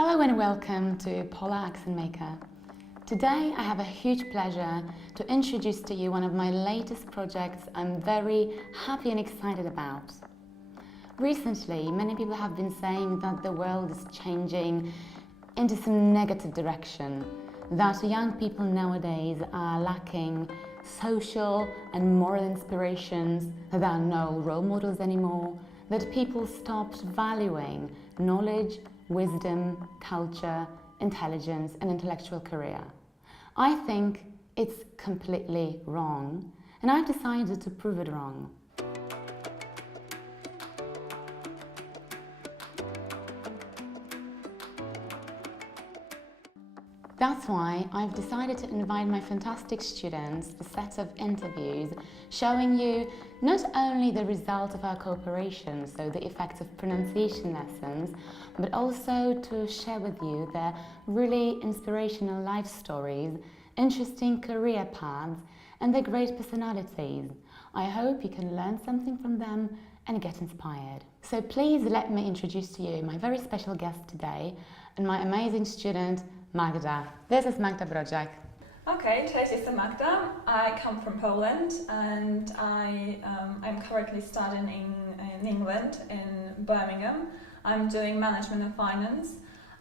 Hello and welcome to Polar Accent Maker. Today I have a huge pleasure to introduce to you one of my latest projects I'm very happy and excited about. Recently, many people have been saying that the world is changing into some negative direction, that young people nowadays are lacking social and moral inspirations, that there are no role models anymore, that people stopped valuing knowledge, wisdom, culture, intelligence and intellectual career. I think it's completely wrong, and I've decided to prove it wrong. That's why I've decided to invite my fantastic students to a set of interviews showing you not only the result of our cooperation, so the effects of pronunciation lessons, but also to share with you their really inspirational life stories, interesting career paths, and their great personalities. I hope you can learn something from them and get inspired. So please let me introduce to you my very special guest today and my amazing student, Magda. This is Magda Brodziak. Okay, cześć, jestem Magda. I come from Poland and I'm currently studying in England, in Birmingham. I'm doing management and finance.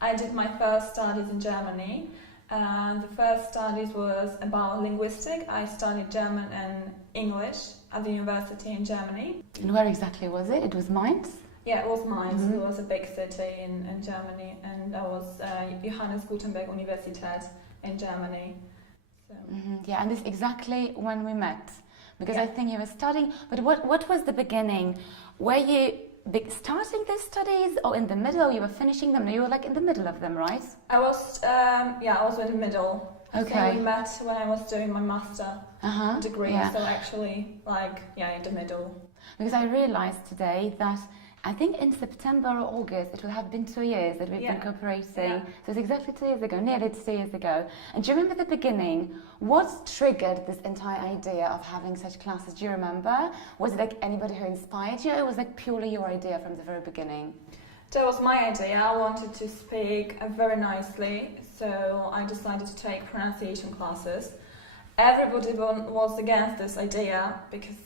I did my first studies in Germany. The first studies was about linguistics. I studied German and English at the university in Germany. And where exactly was it? It was Mainz? Yeah, it was Mainz. It was a big city in Germany, and that was Johannes Gutenberg Universität in Germany. So. Yeah, and this is exactly when we met, because I think you were studying. But what was the beginning? Were you starting these studies, or in the middle? You were finishing them. You were like in the middle of them, right? I was in the middle. Okay. So we met when I was doing my master degree. Yeah. So actually, in the middle. Because I realized today that I think in September or August it will have been 2 years that we've been cooperating. Yeah. So it's exactly 2 years ago, nearly 2 years ago. And do you remember the beginning? What triggered this entire idea of having such classes? Do you remember? Was it like anybody who inspired you, or it was like purely your idea from the very beginning? That was my idea. I wanted to speak very nicely, so I decided to take pronunciation classes. Everybody was against this idea because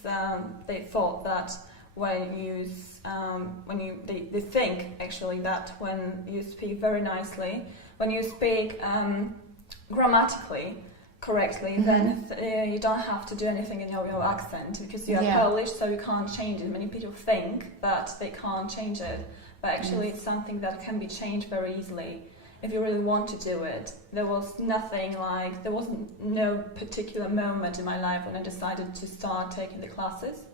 they thought that they think actually that when you speak very nicely, when you speak grammatically correctly, then you don't have to do anything in your accent because you are Polish, so you can't change it. Many people think that they can't change it, but actually it's something that can be changed very easily if you really want to do it. There was no particular moment in my life when I decided to start taking the classes.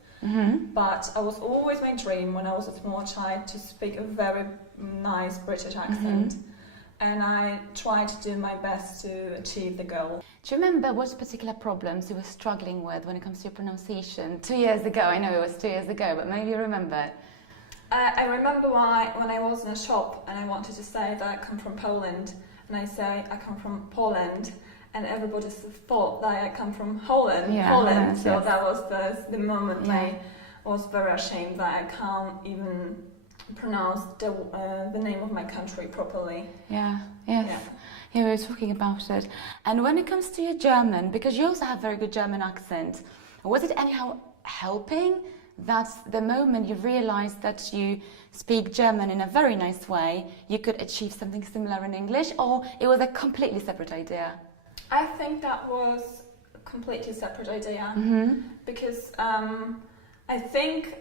But it was always my dream when I was a small child to speak a very nice British accent, and I tried to do my best to achieve the goal. Do you remember what particular problems you were struggling with when it comes to your pronunciation 2 years ago? I know it was 2 years ago, but maybe you remember. I remember when I was in a shop and I wanted to say that I come from Poland, and I say I come from Poland, and everybody thought that I come from Holland. So that was the moment I was very ashamed that I can't even pronounce the name of my country properly. Yeah, we were talking about it. And when it comes to your German, because you also have very good German accent, was it anyhow helping that the moment you realized that you speak German in a very nice way, you could achieve something similar in English, or it was a completely separate idea? I think that was a completely separate idea because I think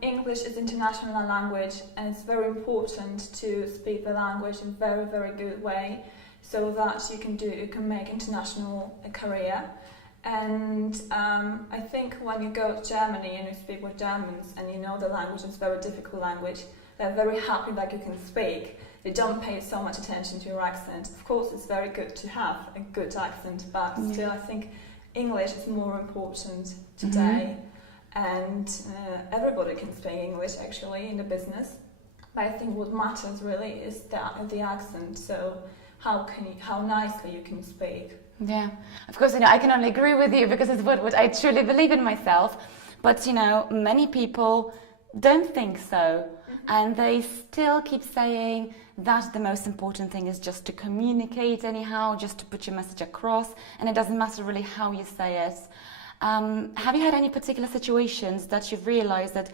English is international language, and it's very important to speak the language in a very, very good way so that you can make international career. And I think when you go to Germany and you speak with Germans and you know the language is a very difficult language, they're very happy that you can speak. They don't pay so much attention to your accent. Of course, it's very good to have a good accent, but still I think English is more important today. And everybody can speak English actually in the business. But I think what matters really is the accent. So how nicely you can speak. Yeah, of course, I can only agree with you because it's what I truly believe in myself. But, many people don't think so. And they still keep saying that the most important thing is just to communicate anyhow, just to put your message across, and it doesn't matter really how you say it. Have you had any particular situations that you've realized that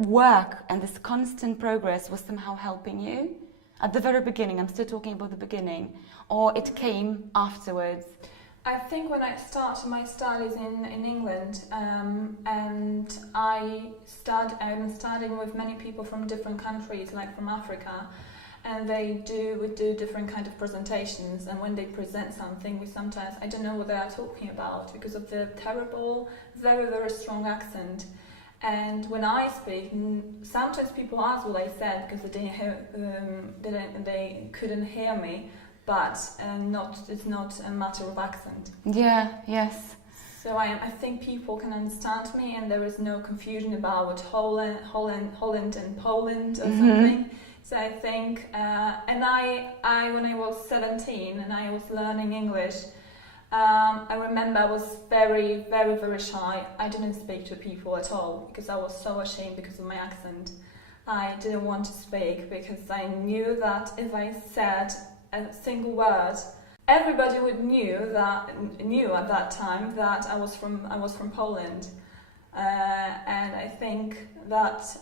work and this constant progress was somehow helping you? At the very beginning, I'm still talking about the beginning, or it came afterwards? I think when I started my studies in England, and I'm studying with many people from different countries, like from Africa, and we do different kind of presentations, and when they present something, we sometimes, I don't know what they are talking about because of the terrible, very, very strong accent. And when I speak, sometimes people ask what I said because they couldn't hear me, but it's not a matter of accent. Yeah, yes. So I think people can understand me, and there is no confusion about Holland and Poland or something. So I think, and I when I was 17 and I was learning English, I remember I was very, very, very shy. I didn't speak to people at all because I was so ashamed because of my accent. I didn't want to speak because I knew that if I said a single word, everybody would knew at that time that I was from Poland, and I think that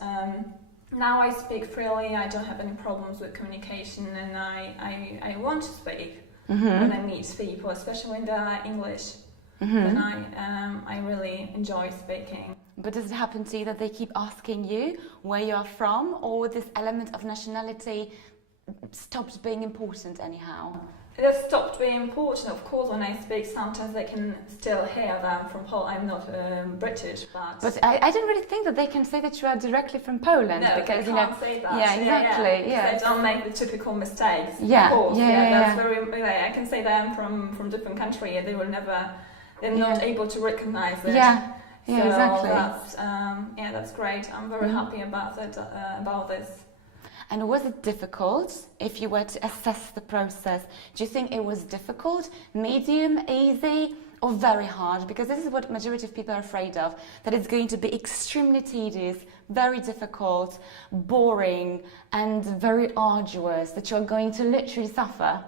now I speak freely. I don't have any problems with communication, and I want to speak when I meet people, especially when they are English. Then I really enjoy speaking. But does it happen to you that they keep asking you where you are from, or this element of nationality stopped being important anyhow? It has stopped being important. Of course, when I speak, sometimes they can still hear that I'm from Poland. I'm not British, but I don't really think that they can say that you are directly from Poland. No, because they can't say that. Yeah, exactly. Yeah. They don't make the typical mistakes. Yeah, of course. yeah. Very. I can say that I'm from different country, and they will never. They're not able to recognize it. Yeah, so exactly. That's great. I'm very happy about it. About this. And was it difficult if you were to assess the process? Do you think it was difficult, medium, easy, or very hard? Because this is what majority of people are afraid of, that it's going to be extremely tedious, very difficult, boring, and very arduous, that you're going to literally suffer.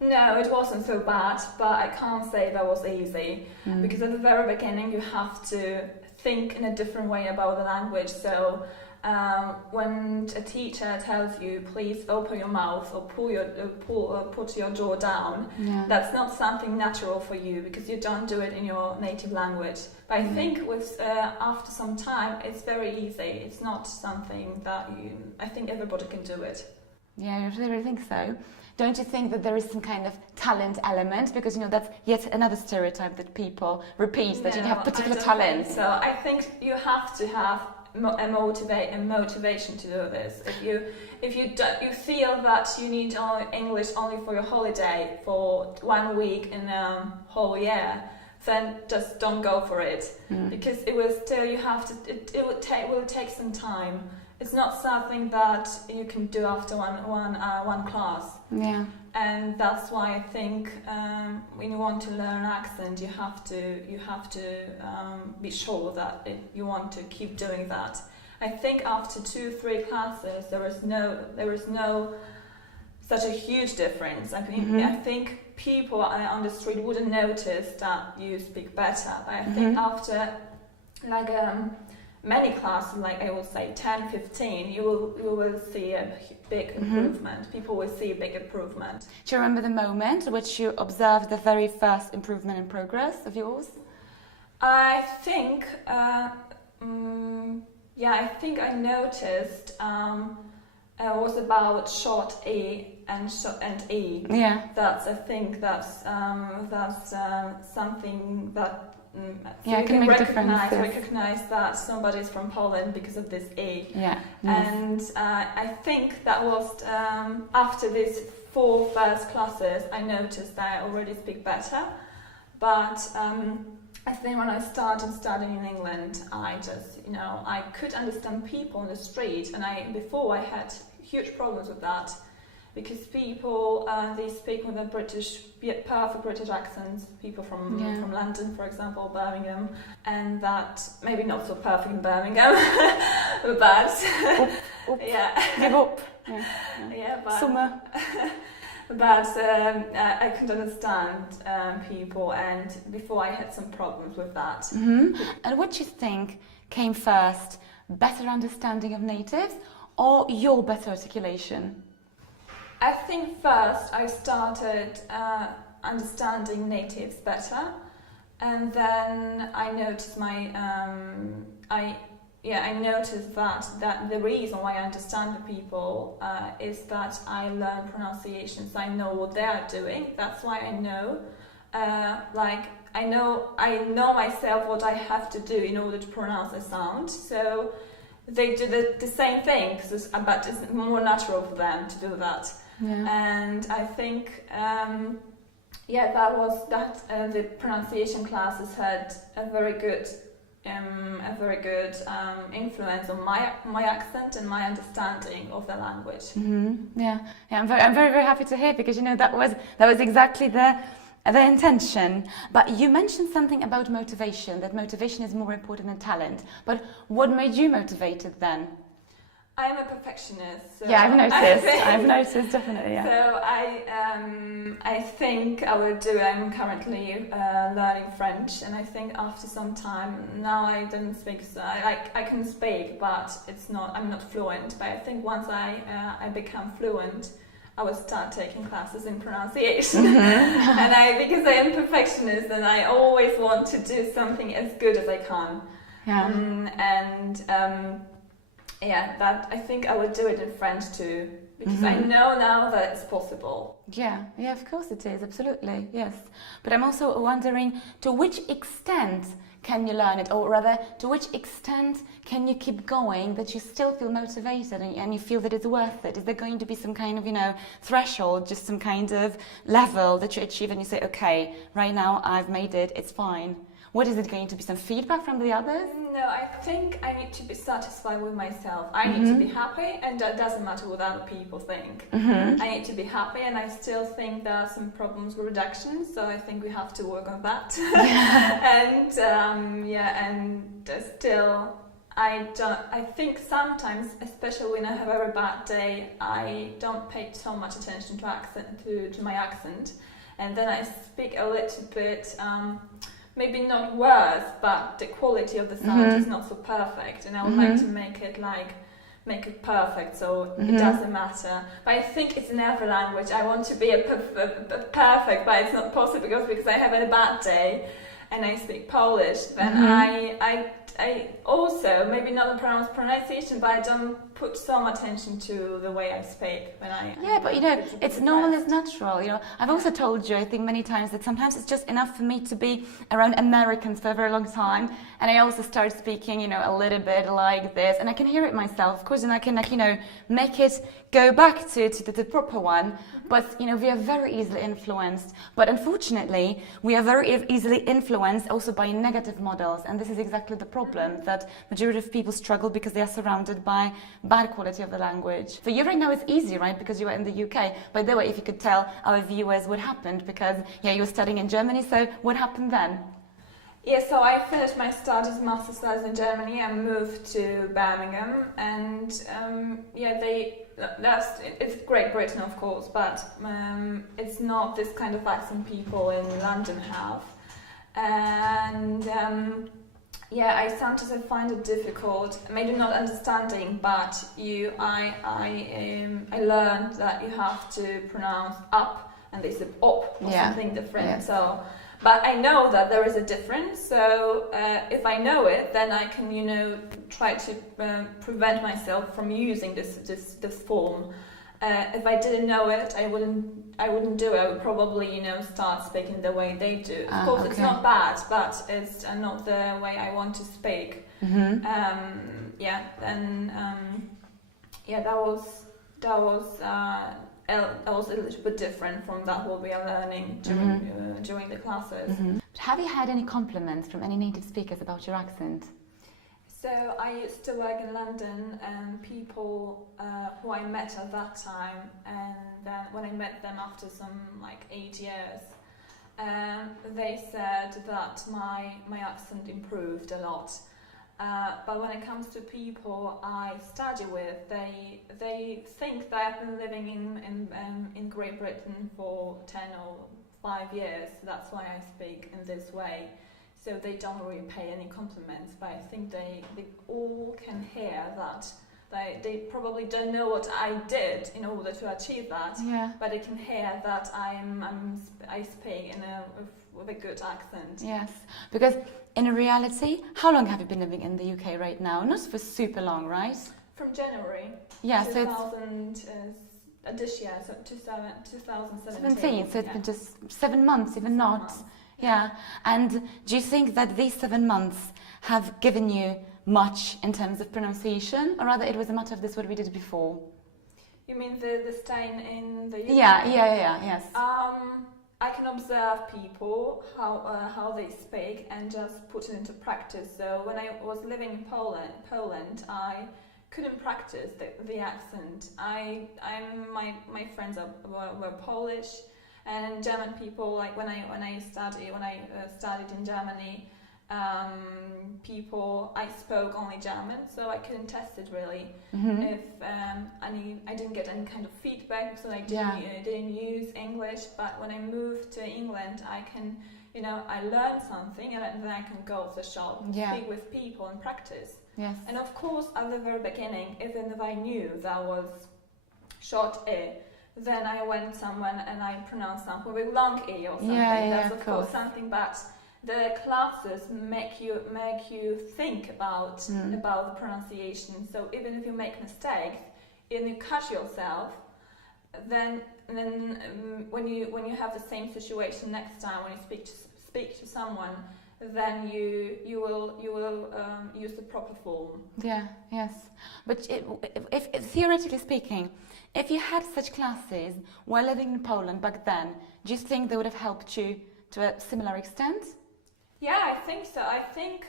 No, it wasn't so bad, but I can't say that was easy, because at the very beginning you have to think in a different way about the language. So when a teacher tells you, please open your mouth or put your jaw down, that's not something natural for you because you don't do it in your native language. But I think with after some time, it's very easy. It's not something that I think everybody can do it. Yeah, I really think so. Don't you think that there is some kind of talent element? Because, that's yet another stereotype that people repeat, that you have particular talent. So I think you have to have a motivation to do this. If you feel that you need English only for your holiday for 1 week in a whole year, then just don't go for it, because it will still it will take some time. It's not something that you can do after one class. Yeah. And that's why I think when you want to learn accent, you have to be sure that you want to keep doing that. I think after 2-3 classes, there is no such a huge difference. I think people on the street wouldn't notice that you speak better. But I think after many classes, like I would say 10-15, you will see a big improvement. People will see a big improvement. Do you remember the moment which you observed the very first improvement in progress of yours? I think, I think I noticed it was about short E and E. Yeah. I think that's something that. I can make recognize that somebody is from Poland because of this E. Yeah. And I think that was after these 4 first classes, I noticed that I already speak better. But I think when I started studying in England, I just, I could understand people on the street, and before I had huge problems with that. Because people, they speak with a perfect British accent, people from London, for example, Birmingham, and that, maybe not so perfect in Birmingham, but, Give up. Yeah, but Summer. but I could understand people, and before I had some problems with that. Mm-hmm. And what do you think came first? Better understanding of natives or your better articulation? I think first I started understanding natives better, and then I noticed I noticed that the reason why I understand the people is that I learn pronunciations. I know what they are doing. That's why I know, I know myself what I have to do in order to pronounce a sound. So they do the same thing, but it's more natural for them to do that. Yeah. And I think, the pronunciation classes had a very good influence on my accent and my understanding of the language. Mm-hmm. Yeah, I'm very, very happy to hear, because that was exactly the intention. But you mentioned something about motivation, that motivation is more important than talent. But what made you motivated then? I'm a perfectionist. So yeah, I've noticed, definitely. Yeah. So I think I will do. I'm currently learning French, and I think after some time, now I don't speak. So I can speak, but I'm not fluent. But I think once I become fluent, I will start taking classes in pronunciation. Mm-hmm. And because I am a perfectionist, and I always want to do something as good as I can. Yeah. That I think I would do it in French too, because I know now that it's possible. Yeah, of course it is, absolutely, yes. But I'm also wondering, to which extent can you learn it, or rather, to which extent can you keep going that you still feel motivated and you feel that it's worth it? Is there going to be some kind of, threshold, just some kind of level that you achieve and you say, okay, right now I've made it, it's fine? What is it going to be? Some feedback from the others? No, I think I need to be satisfied with myself. I need to be happy, and that doesn't matter what other people think. Mm-hmm. I need to be happy, and I still think there are some problems with reduction, so I think we have to work on that. Still, I think sometimes, especially when I have a very bad day, I don't pay so much attention to my accent, and then I speak a little bit. Maybe not worse, but the quality of the sound is not so perfect, and I would like to make it perfect, so it doesn't matter. But I think it's in every language. I want to be a perfect, but it's not possible because I have a bad day, and I speak Polish. Then I also maybe not the pronunciation, but I don't put so much attention to the way I speak when it's normal, it's natural. I've also told you, I think many times, that sometimes it's just enough for me to be around Americans for a very long time, and I also start speaking, a little bit like this, and I can hear it myself, of course, and I can, make it go back to the proper one. But we are very easily influenced. But unfortunately, we are very easily influenced also by negative models, and this is exactly the problem, that majority of people struggle because they are surrounded by bad quality of the language. For you right now it's easy, right? Because you are in the UK. By the way, if you could tell our viewers what happened, because you were studying in Germany, so what happened then? Yeah, so I finished my master's studies in Germany and moved to Birmingham, and it's Great Britain, of course, but it's not this kind of accent people in London have, and I sometimes find it difficult, maybe not understanding, but I learned that you have to pronounce up, and they say op or something different. Yeah. So. But I know that there is a difference, so if I know it, then I can, try to prevent myself from using this form. If I didn't know it, I wouldn't do it. I would probably, start speaking the way they do. Of course, it's not bad, but it's not the way I want to speak. Mm-hmm. That was a little bit different from what we are learning during the classes. Mm-hmm. Have you had any compliments from any native speakers about your accent? So I used to work in London, and people who I met at that time, and then when I met them after some 8 years, they said that my accent improved a lot. But when it comes to people I study with, they think that I've been living in Great Britain for 10 or 5 years. That's why I speak in this way. So they don't really pay any compliments, but I think they all can hear that. They probably don't know what I did in order to achieve that, but they can hear that I speak with a good accent. Yes, because in reality, how long have you been living in the UK right now? Not for super long, right? From January 2000, this year, so 2017. 17, so it's been just 7 months, even not. Months. Yeah, and do you think that these 7 months have given you much in terms of pronunciation, or rather it was a matter of this what we did before? You mean the staying in the UK? Yes. I can observe people, how they speak, and just put it into practice. So when I was living in Poland, I couldn't practice the accent. My friends were Polish, and German people. Like when I studied in Germany, I spoke only German, so I couldn't test it really. If I didn't get any kind of feedback, so I didn't use English. But when I moved to England, I learned something, and then I can go to the shop, speak with people, and practice. Yes. And of course, at the very beginning, even if I knew that was short e, then I went somewhere and I pronounced something with long e or something. That's of course something, but the classes make you think about the pronunciation. So even if you make mistakes and you catch yourself, then when you have the same situation next time when you speak to someone, then you will use the proper form. Yes. But if theoretically speaking, if you had such classes while living in Poland back then, do you think they would have helped you to a similar extent? Yeah, I think so. I think,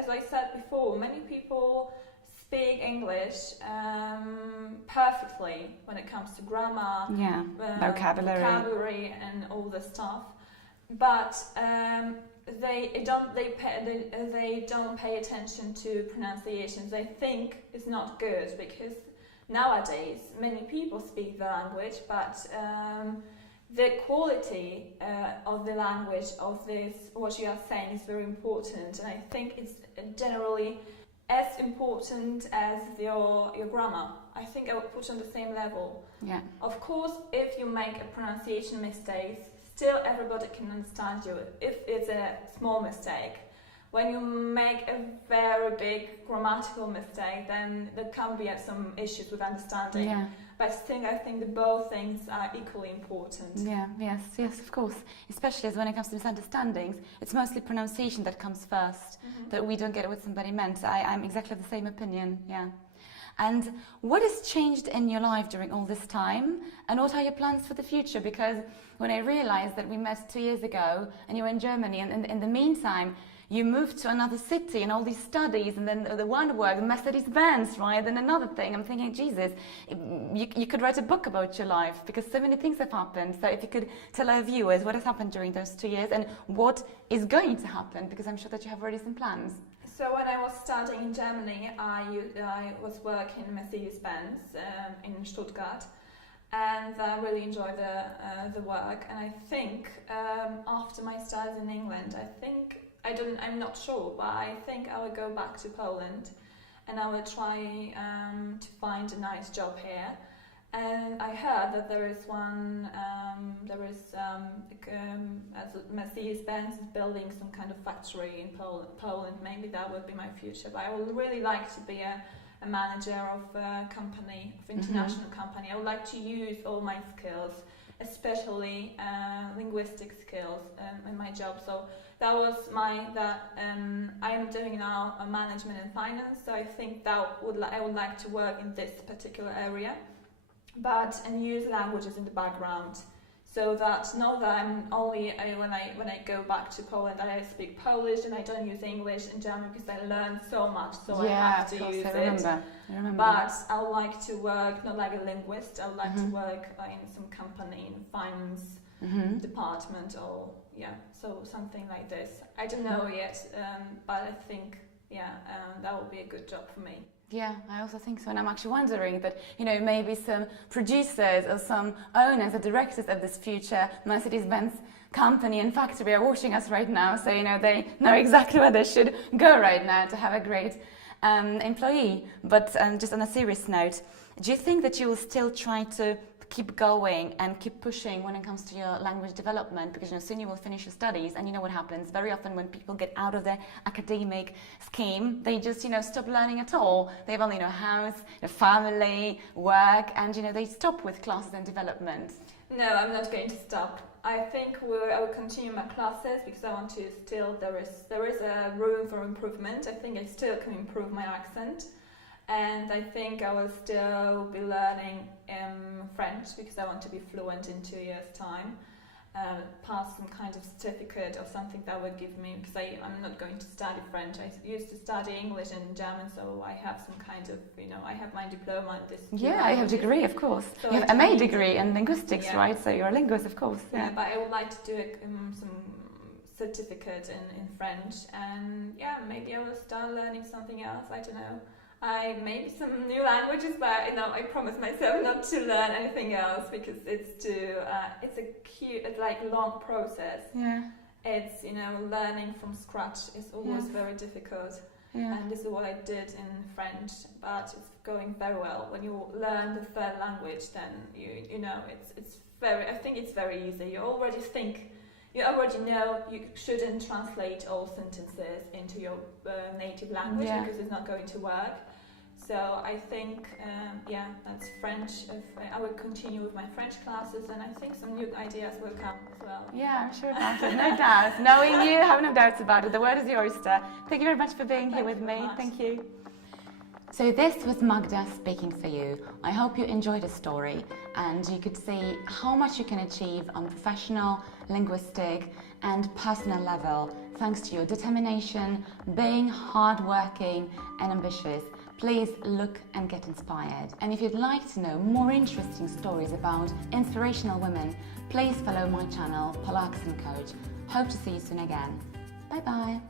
as I said before, many people speak English perfectly when it comes to grammar, vocabulary, and all this stuff. But they don't pay attention to pronunciations. They think it's not good because nowadays many people speak the language, but the quality of the language of this, what you are saying, is very important, and I think it's generally as important as your grammar. I think I would put on the same level. Yeah. Of course, if you make a pronunciation mistake, still everybody can understand you if it's a small mistake. When you make a very big grammatical mistake, then there can be some issues with understanding. Yeah. But I think that both things are equally important. Yes, of course. Especially as when it comes to misunderstandings, it's mostly pronunciation that comes first, that we don't get what somebody meant. I'm exactly of the same opinion, yeah. And what has changed in your life during all this time? And what are your plans for the future? Because when I realized that we met 2 years ago and you were in Germany, and in the meantime, you moved to another city and all these studies, and then the one work, the Mercedes-Benz, right? Then another thing. I'm thinking, Jesus, you could write a book about your life because so many things have happened. So if you could tell our viewers what has happened during those 2 years and what is going to happen, because I'm sure that you have already some plans. So when I was studying in Germany, I was working in Mercedes-Benz in Stuttgart, and I really enjoyed the work. And I think after my studies in England, I'm not sure, but I think I will go back to Poland and I will try to find a nice job here. And I heard that Mercedes-Benz is building some kind of factory in Poland. Maybe that would be my future, but I would really like to be a manager of a company, of international company. I would like to use all my skills, especially linguistic skills in my job. So that was I am doing now a management and finance. So I think I would like to work in this particular area, and use languages in the background. So that not that I'm only when I go back to Poland, I speak Polish and I don't use English and German because I learned so much, so I have to use it. I remember. But I would like to work not like a linguist. I would like to work in some company in finance department, or so something like this. I don't know yet, but I think that would be a good job for me. Yeah, I also think so. And I'm actually wondering that, maybe some producers or some owners or directors of this future Mercedes-Benz company and factory are watching us right now. So, they know exactly where they should go right now to have a great employee. But just on a serious note, do you think that you will still try to keep going and keep pushing when it comes to your language development? Because soon you will finish your studies, and you know what happens very often when people get out of their academic scheme, they just stop learning at all. They have only house, family, work, and they stop with classes and development. No, I'm not going to stop. I think I will continue my classes because I want to still, there is a room for improvement. I think I still can improve my accent. And I think I will still be learning French because I want to be fluent in 2 years' time. Pass some kind of certificate or something that would give me, because I'm not going to study French. I used to study English and German, so I have some kind of, I have my diploma in this. Yeah, I have a degree, of course. So you have a MA degree in linguistics, yeah. Right? So you're a linguist, of course. Yeah, but I would like to do some certificate in French, and maybe I will start learning something else. I don't know. Maybe some new languages, but I promise myself not to learn anything else because it's like a long process. Yeah. It's learning from scratch is always very difficult. Yeah. And this is what I did in French, but it's going very well. When you learn the third language, then it's very. I think it's very easy. You already know you shouldn't translate all sentences into your native language because it's not going to work. So I think, that's French. I will continue with my French classes, and I think some new ideas will come as well. Yeah, I'm sure about it. No doubts. Knowing you, have no doubts about it. The word is yours, Esther. Thank you very much for being here with me. Thank you. So this was Magda speaking for you. I hope you enjoyed the story and you could see how much you can achieve on professional, linguistic and personal level thanks to your determination, being hardworking and ambitious. Please look and get inspired. And if you'd like to know more interesting stories about inspirational women, please follow my channel, Coach. Hope to see you soon again. Bye bye.